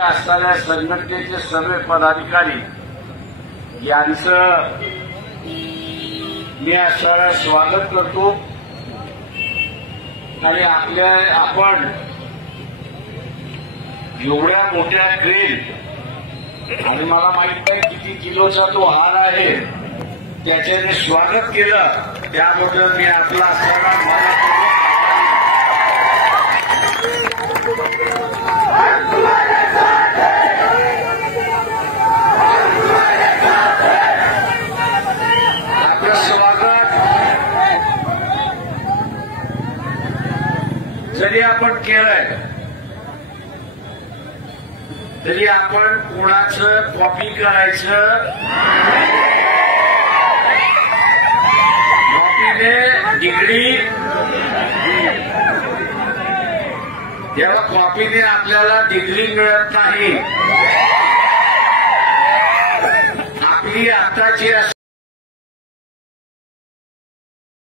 असणाऱ्या संघटनेचे सर्व पदाधिकारी यांचं मी असणारा स्वागत करतो आणि आपण एवढ्या मोठ्या क्रेन आणि मला माहित नाही किती किलोचा तो हार आहे त्याच्याने स्वागत केलं त्याबद्दल मी आपला असणारा जरी आपण केलंय तरी आपण कोणाचं कॉपी करायचं कॉपीने डिग्री तेव्हा कॉपीने आपल्याला डिग्री मिळत नाही आपली आताची